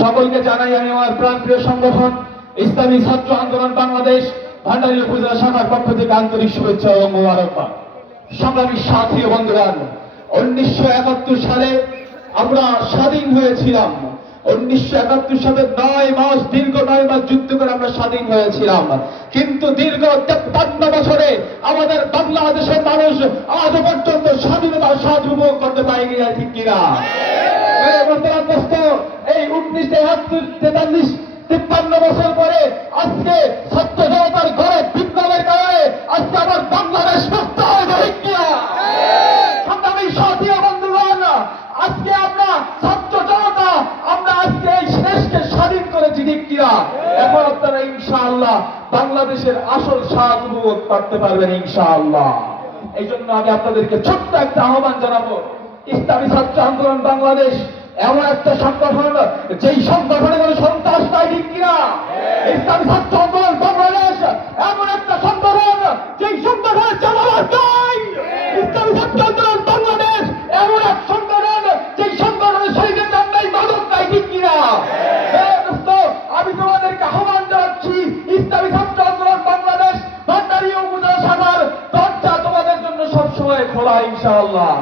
সকলকে জানাই আমি আমার প্রাণপ্রিয় সংগঠন ইসলামী ছাত্র আন্দোলন বাংলাদেশ ভান্ডারী উপজেলা শাখার পক্ষ থেকে আন্তরিক শুভেচ্ছা ও মোবারকবাদ। সংগ্রামী সাথী ও বন্ধুগণ, 1971 সালে আমরা স্বাধীন হয়েছিলাম। 1971 সালে 9 মাস দীর্ঘ 9 মাস যুদ্ধ করে আমরা স্বাধীন হয়েছিলাম, কিন্তু দীর্ঘ 53 বছরে আমাদের বাংলাদেশের মানুষ আজ পর্যন্ত স্বাধীনতার স্বাদ উপভোগ করতে পারেনি, ঠিক কিনা? এই 1973-53 বছর পরে আজকে ছাত্র জনতার ঘরে বিপ্লবের কারণে আজকে আমার বাংলাদেশ মুক্ত হয়েছে, ঠিক কিনা? সংগ্রামী সাথী ও বন্ধুগণ, আজকে আমরা ছাত্র জনতা আমরা আজকে এই দেশকে স্বাধীন করেছি, ঠিক কিনা? এখন আপনারা ইনশাআল্লাহ বাংলাদেশের আসল স্বাদ উপভোগ করতে পারবেন ইনশাআল্লাহ। এই জন্য আমি আপনাদেরকে ছোট্ট একটা আহ্বান জানাবো। ইসলামী ছাত্র আন্দোলন বাংলাদেশ এমন একটা সংগঠন, যেই সংগঠনে কোনো সন্ত্রাস নাই, ঠিক কিনা? ইসলামী ছাত্র আন্দোলন বাংলাদেশ এমন একটা সংগঠন যেই সংগঠনের চাঁদাবাজ নাই। ইসলামী ছাত্র আন্দোলন বাংলাদেশ এমন এক সংগঠন যেই সংগঠনের শরীরে নাম নাই, মাদক নাই, ঠিক কিনা? আমি তোমাদেরকে আহ্বান জানাচ্ছি, ইসলামী ছাত্র আন্দোলন বাংলাদেশ ভান্ডারী উপজেলা শাখার দরজা তোমাদের জন্য সবসময় খোলা ইনশাআল্লাহ।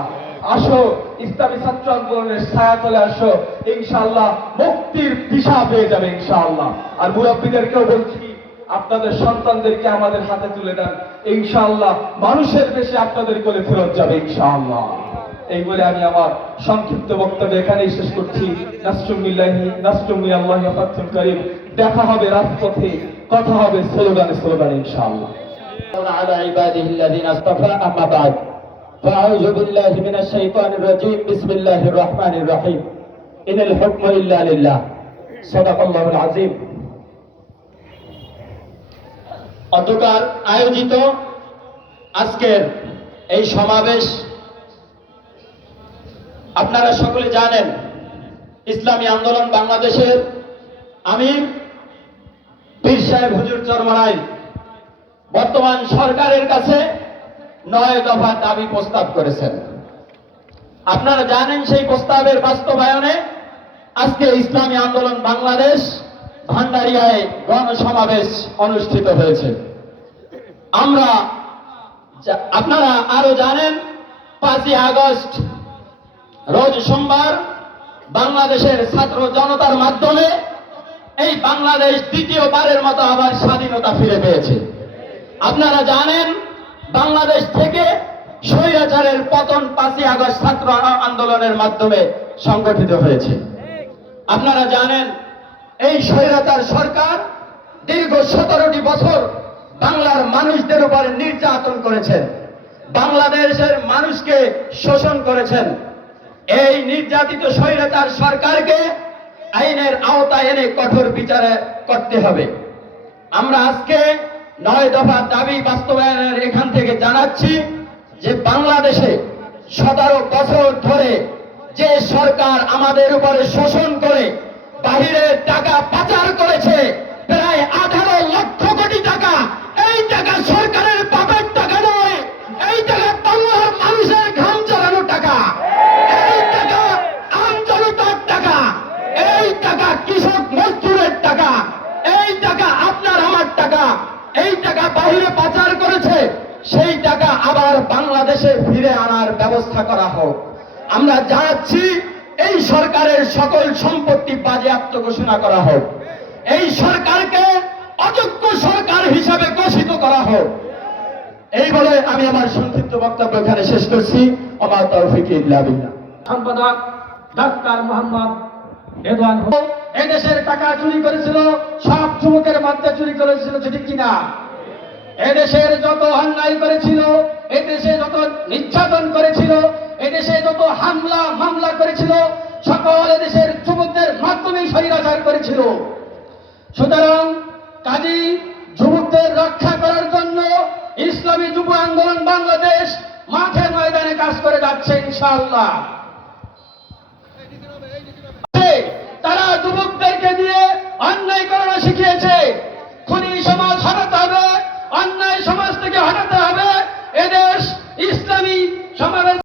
আসো, ইসলামী ছাত্র আন্দোলনের ছায়াতলে আসো, ইনশাআল্লাহ মুক্তির দিশা পেয়ে যাবে ইনশাআল্লাহ। আর মুরব্বীদেরকেও বলছি, আপনাদের সন্তানদেরকে আমাদের হাতে তুলে দেন, ইনশাআল্লাহ মানুষের দেশে আপনাদের কোলে ফেরত যাবে ইনশাআল্লাহ। এই বলে আমি আমার সংক্ষিপ্ত বক্তব্য এখানেই শেষ করছি। নাসরুমিল্লাহি ওয়া ফাতহুল কারীম। দেখা হবে রাজপথে, কথা হবে স্লোগানে স্লোগানে ইনশাআল্লাহ। আলা ইবাদিহিল্লাযিনা আসতাফা, আম্মা বা'দ। فأعوذ بالله من الشيطان الرجيم بسم الله الرحمن الرحيم إن الحكم إلا لله صدق الله العظيم। অতঃপর আয়োজিত আজকের এই সমাবেশ আপনারা সকলে জানেন, ইসলামী আন্দোলন বাংলাদেশের আমির পীর সাহেব হুজুর চরমনাই বর্তমান সরকারের কাছে 9 দফা দাবি প্রস্তাব করেছেন। আপনারা জানেন, সেই প্রস্তাবের বাস্তবায়নে আজকে ইসলামী আন্দোলন বাংলাদেশ ভান্ডারিয়ায় গণসমাবেশ অনুষ্ঠিত হয়েছে। আপনারা আরো জানেন, 5ই আগস্ট রোজ সোমবার বাংলাদেশের ছাত্র জনতার মাধ্যমে এই বাংলাদেশ দ্বিতীয়বারের মতো আবার স্বাধীনতা ফিরে পেয়েছে। আপনারা জানেন, বাংলাদেশ থেকে স্বৈরাচারের পতন 5ই আগস্ট ছাত্র আন্দোলনের মাধ্যমে সংগঠিত হয়েছে। আপনারা জানেন, এই স্বৈরাচার সরকার দীর্ঘ 17টি বছর বাংলার মানুষদের উপরে নির্যাতন করেছেন, বাংলাদেশের মানুষকে শোষণ করেছেন। এই নির্যাতিত স্বৈরাচার সরকারকে আইনের আওতায় এনে কঠোর বিচার করতে হবে। আমরা আজকে 9 দফা দাবি বাস্তবায়নের এখান থেকে জানাচ্ছি যে বাংলাদেশে 17 বছর ধরে যে সরকার আমাদের উপরে শোষণ করে বাহিরের টাকা পাচার করেছে, প্রায় 18 লক্ষ কোটি টাকা, এই টাকা সরকারের বাপের টাকা নয়, এই টাকা বাংলার মানুষের ঘাম ঝরানো টাকা, এই টাকা আম জনতার টাকা, এই টাকা কৃষক মজদুরের টাকা, এই টাকা আপনার আমার টাকা, এই টাকা বাহিরে পাচার করেছে, সেই টাকা আবার বাংলাদেশে ফিরে আনার ব্যবস্থা করা হোক। আমরা জানাচ্ছি, এই সরকারের সকল সম্পত্তি বাজেয়াপ্ত ঘোষণা করা হোক, এই সরকারকে অযোগ্য সরকার হিসাবে ঘোষিত করা হোক। এই বলে আমি আমার সংক্ষিপ্ত বক্তব্য এখানে শেষ করছি। আমার তৌফিক ইল্লা বিল্লাহ। সম্পাদক ডাক্তার মোহাম্মদ রেদওয়ান এদেশের টাকা চুরি করেছিল, সব যুবকের মধ্যে চুরি করেছিল, ঠিক কিনা? এদেশের যত অন্যায় করেছিল, এদেশে যত নির্যাতন করেছিল, এদেশে যত হামলা মামলা করেছিল, সকল এদেশের যুবকদের মাধ্যমে স্বৈরাচার করেছিল। সুতরাং কাজী যুবকদের রক্ষা করার জন্য ইসলামী যুব আন্দোলন বাংলাদেশ মাঠে ময়দানে কাজ করে যাচ্ছে ইনশাআল্লাহ। তারা যুবকদেরকে দিয়ে অন্যায় করানো শিখিয়েছে। খুনি সমাজ হটাতে হবে, অন্যায় সমাজ থেকে হটাতে হবে। এদেশ ইসলামী সমাজ